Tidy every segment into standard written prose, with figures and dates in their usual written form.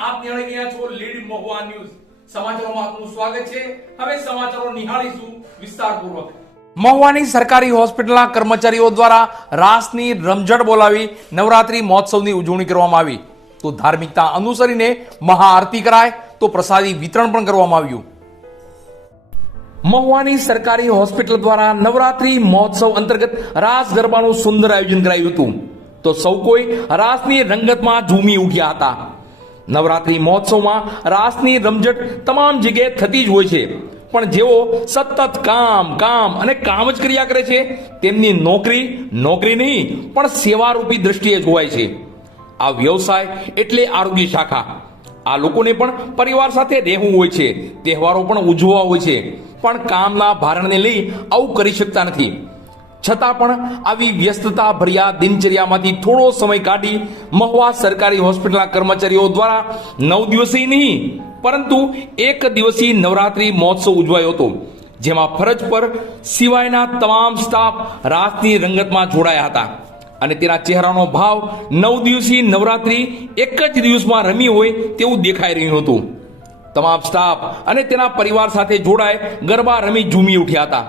આપ નિહાળી રહ્યા છો લીડ મહુવા ન્યૂઝ સમાચારોમાં આપનું સ્વાગત છે। હવે સમાચારો નિહાળીશું વિસ્તારપૂર્વક। મહુવાની સરકારી હોસ્પિટલના કર્મચારીઓ દ્વારા રાસની રમઝટ બોલાવી નવરાત્રી મહોત્સવની ઉજવણી કરવામાં આવી। તો ધાર્મિકતા અનુસરીને મહાઆરતી કરાય તો પ્રસાદી વિતરણ પણ કરવામાં આવ્યું। મહુવાની સરકારી હોસ્પિટલ દ્વારા નવરાત્રી મહોત્સવ અંતર્ગત રાસ ગરબાનું સુંદર આયોજન કરાયું હતું। તો સૌ કોઈ રાસની રંગતમાં ઝૂમી ઉઠ્યા હતા। નવરાત્રી મહોત્સવમાં રાસની રમઝટ તમામ જગ્યાએ થતી જ હોય છે, પણ જેઓ સતત કામ અને કામ જ કર્યા કરે છે તેમની નોકરી નહીં પણ સેવારૂપી દ્રષ્ટિએ જોવાય છે। આ વ્યવસાય એટલે આરોગ્ય શાખા। આ લોકોને પણ પરિવાર સાથે રહેવું હોય છે, તહેવારો પણ ઉજવવા હોય છે, પણ કામના ભારણને લઈ આવું કરી શકતા નથી। છતાં પણ આવી વ્યસ્તતા ભર્યા દિનચર્યામાંથી થોડો સમય કાઢી મહુવા સરકારી હોસ્પિટલના કર્મચારીઓ દ્વારા 9 દિવસીય નહીં પરંતુ 1 દિવસીય નવરાત્રી મહોત્સવ ઉજવાયો હતો, જેમાં ફરજ પર સિવાયના તમામ સ્ટાફ રાસની રંગતમાં જોડાયા હતા અને તેના ચહેરાનો ભાવ 9 દિવસીય નવરાત્રી એક જ દિવસમાં રમી હોય તેવું દેખાઈ રહ્યું હતું। તમામ સ્ટાફ અને તેના પરિવાર સાથે જોડાય ગરબા રમી ઝૂમી ઉઠ્યા હતા।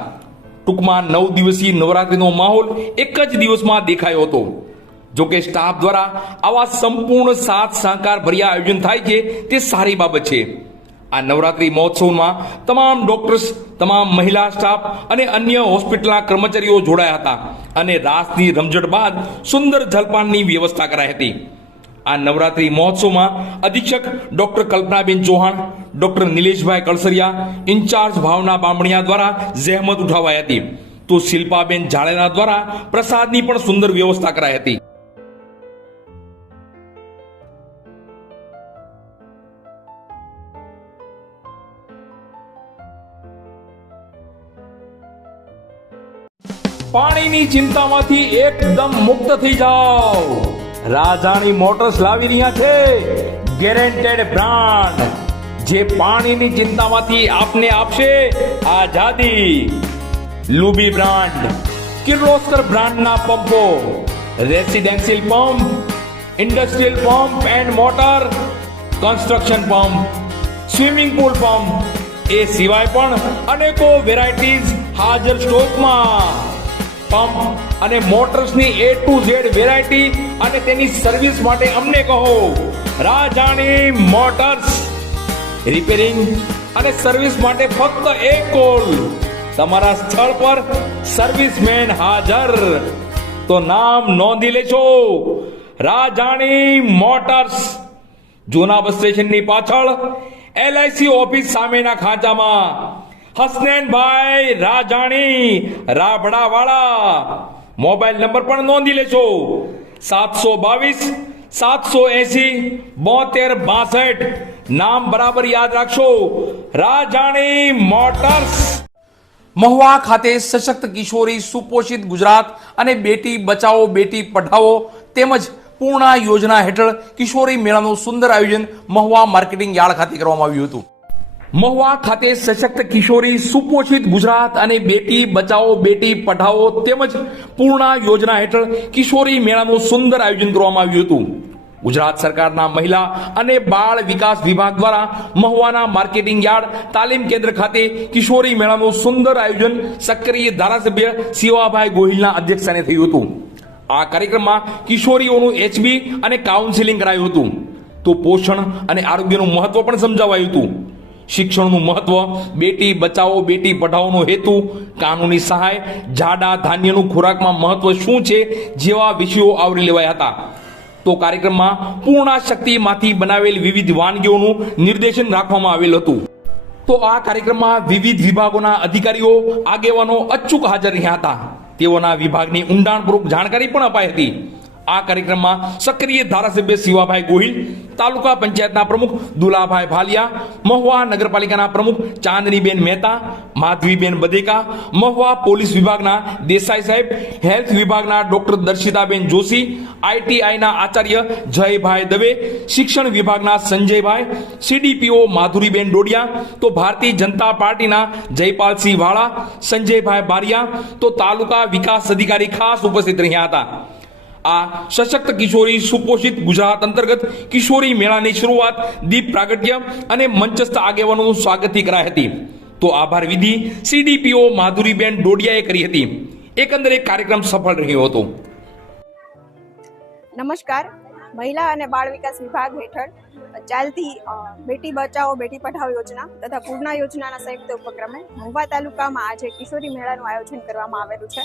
ટૂંકમાં 9 દિવસીય નવરાત્રીનો માહોલ એક જ દિવસમાં દેખાયો હતો। જોકે સ્ટાફ દ્વારા આવા સંપૂર્ણ સાથ સહકાર ભર્યા આયોજન થાય છે તે સારી બાબત છે। આ નવરાત્રી મહોત્સવમાં તમામ ડોક્ટર્સ, તમામ મહિલા સ્ટાફ અને અન્ય હોસ્પિટલના કર્મચારીઓ જોડાયા હતા અને રાસની રમઝટ બાદ સુંદર જલપાનની વ્યવસ્થા કરાઈ હતી। આ નવરાત્રી મહોત્સવમાં અધિક્ષક ડોક્ટર કલ્પનાબેન ચૌહાણ, ડોક્ટર નિલેશભાઈ કળસરિયા, ઇન્ચાર્જ ભાવના બામણિયા દ્વારા જહેમત ઉઠાવાઈ હતી। તો શિલ્પાબેન જાડેજા દ્વારા પ્રસાદની પણ સુંદર વ્યવસ્થા કરાઈ હતી। પાણીની ચિંતામાંથી એકદમ મુક્ત થઈ જાઓ। રાજાણી મોટર્સ લાવી રહ્યા છે ગેરંટેડ બ્રાન્ડ, જે પાણીની ચિંતામાંથી આપને આપશે આઝાદી। લુબી બ્રાન્ડ, કિર્લોસ્કર બ્રાન્ડના પંપો, residential pump, industrial pump and motor, construction pump, swimming pool pump એ સિવાય પણ અનેકો વેરાયટીઝ હાજર સ્ટોકમાં। પંપ અને મોટર્સની A to Z વેરાયટી અને તેની સર્વિસ માટે અમને કહો રાજાણી મોટર્સ। રિપેરિંગ અને સર્વિસ માટે ફક્ત એક કોલ, તમારા સ્થળ પર સર્વિસમેન હાજર। તો નામ નોંધી લેજો, રાજાણી મોટર્સ, જૂના બસ સ્ટેશનની પાછળ LIC ઓફિસ સામેના ખાંચામાં, હસનૈનભાઈ રાજાણી રાબડાવાળા। મોબાઈલ નંબર પણ નોંધી લેજો 722-780-7262। નામ બરાબર યાદ રાખશો, રાજાણી મોટર્સ। મહુવા ખાતે સશક્ત કિશોરી સુપોષિત ગુજરાત અને બેટી બચાવો બેટી પઢાઓ તેમજ પૂર્ણા યોજના હેઠળ કિશોરી મેળાનું સુંદર આયોજન મહુવા માર્કેટિંગ યાર્ડ ખાતે કરવામાં આવ્યું હતું। મહુવા ખાતે સશક્ત કિશોરી સુપોષિત ગુજરાત અને બેટી બચાવો બેટી પઢાઓ તેમજ પૂર્ણા યોજના હેઠળ કિશોરી મેળાનું સુંદર આયોજન કરવામાં આવ્યું હતું। ગુજરાત સરકારના મહિલા અને બાળ વિકાસ વિભાગ દ્વારા મહુવાના માર્કેટિંગ યાર્ડ તાલીમ કેન્દ્ર ખાતે કિશોરી મેળાનું સુંદર આયોજન સક્રિય ધારાસભ્ય શિવાભાઈ ગોહિલના અધ્યક્ષસ્થાને થયું હતું। આ કાર્યક્રમમાં કિશોરીઓનું HB અને કાઉન્સેલિંગ કરાયું હતું। તો પોષણ અને આરોગ્યનું મહત્વ પણ સમજાવાયું હતું। શિક્ષણનું મહત્વ, બેટી બચાવો બેટી પઢાઓનો હેતુ, કાનૂની સહાય, જાડા ધાન્યનું ખોરાકમાં મહત્વ શું છે જેવા વિષયો આવરી લેવાયા હતા। તો કાર્યક્રમમાં પૂર્ણા શક્તિમાંથી બનાવેલ વિવિધ વાનગીઓનું નિર્દેશન રાખવામાં આવેલ હતું। તો આ કાર્યક્રમમાં વિવિધ વિભાગોના અધિકારીઓ આગેવાનો અચૂક હાજર રહ્યા હતા। તેઓના વિભાગની ઊંડાણપૂર્વક જાણકારી પણ અપાઈ હતી। આ કાર્યક્રમમાં સક્રિય ધારાસભ્ય શિવાભાઈ ગોહિલ, તાલુકા પંચાયતના પ્રમુખ દુલાભાઈ ભાલિયા, મહુવા નગરપાલિકાના પ્રમુખ ચાંદનીબેન મહેતા, માધવીબેન બધેકા, મહુવા પોલીસ વિભાગના દેસાઈ સાહેબ, હેલ્થ વિભાગના ડોક્ટર દર્શિતાબેન જોશી, ITIના આચાર્ય જયભાઈ દવે, શિક્ષણ વિભાગના સંજયભાઈ, CDPO માધુરીબેન ડોડિયા, તો ભારતીય જનતા પાર્ટીના જયપાલસિંહ વાળા, સંજયભાઈ બારિયા, તો તાલુકા વિકાસ અધિકારી ખાસ ઉપસ્થિત રહ્યા હતા। આ સશક્ત કિશોરી સુપોષિત ગુજરાત અંતર્ગત કિશોરી મેળાની શરૂઆત દીપ પ્રાગટ્ય અને મંચસ્થ આગેવાનોનું સ્વાગતથી કરાઈ હતી. તો આભાર વિધિ સીડીપીઓ માધુરીબેન ડોડિયાએ કરી હતી. એકંદરે કાર્યક્રમ સફળ રહ્યો હતો. નમસ્કાર. મહિલા અને બાળ વિકાસ વિભાગ હેઠળ ચાલતી બેટી બચાવો બેટી પઢાઓ યોજના તથા પૂર્ણા યોજનાના સંયુક્ત ઉપક્રમે મહુવા તાલુકામાં આજે કિશોરી મેળાનું આયોજન કરવામાં આવેલું છે,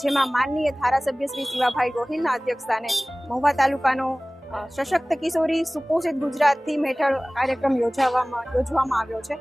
જેમાં માનનીય ધારાસભ્ય શ્રી શિવાભાઈ ગોહિલના અધ્યક્ષસ્થાને મહુવા તાલુકાનો સશક્ત કિશોરી સુપોષિત ગુજરાત થીમ હેઠળ કાર્યક્રમ યોજવામાં આવ્યો છે.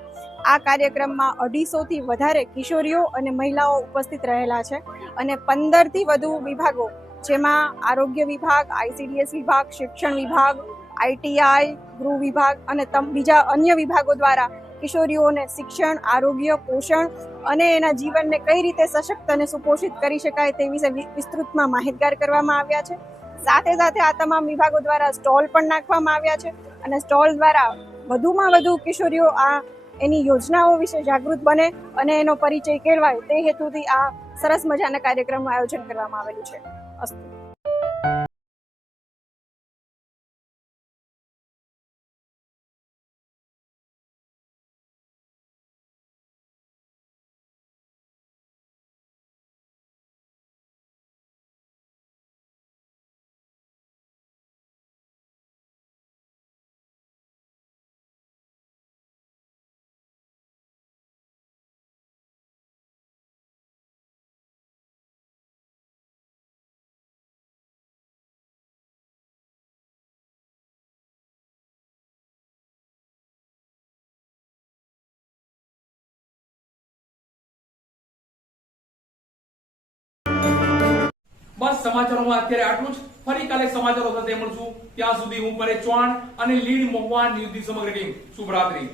આ કાર્યક્રમમાં 250થી વધારે કિશોરીઓ અને મહિલાઓ ઉપસ્થિત રહેલા છે અને 15થી વધુ વિભાગો, જેમાં આરોગ્ય વિભાગ, ICDS વિભાગ, શિક્ષણ વિભાગ, ITI, ગૃહ વિભાગ અને બીજા અન્ય વિભાગો દ્વારા કિશોરીઓને શિક્ષણ, આરોગ્ય, પોષણ અને એના જીવનને કઈ રીતે સશક્ત અને સુપોષિત કરી શકાય તે વિશે વિસ્તૃતમાં માહિતગાર કરવામાં આવ્યા છે. સાથે સાથે આ તમામ વિભાગો દ્વારા સ્ટોલ પણ નાખવામાં આવ્યા છે અને સ્ટોલ દ્વારા વધુમાં વધુ કિશોરીઓ એની યોજનાઓ વિશે જાગૃત બને અને એનો પરિચય કેળવાય તે હેતુથી આ સરસ મજાના કાર્યક્રમનું આયોજન કરવામાં આવેલું છે. અસ્તુ. બસ સમાચારોમાં અત્યારે આટલું જ. ફરી કાલે સમાચારો સાથે મળશું. ત્યાં સુધી હું પરેશ ચૌહાણ અને લીડ મહુવા ન્યૂઝની સમગ્ર ટીમ શુભરાત્રી.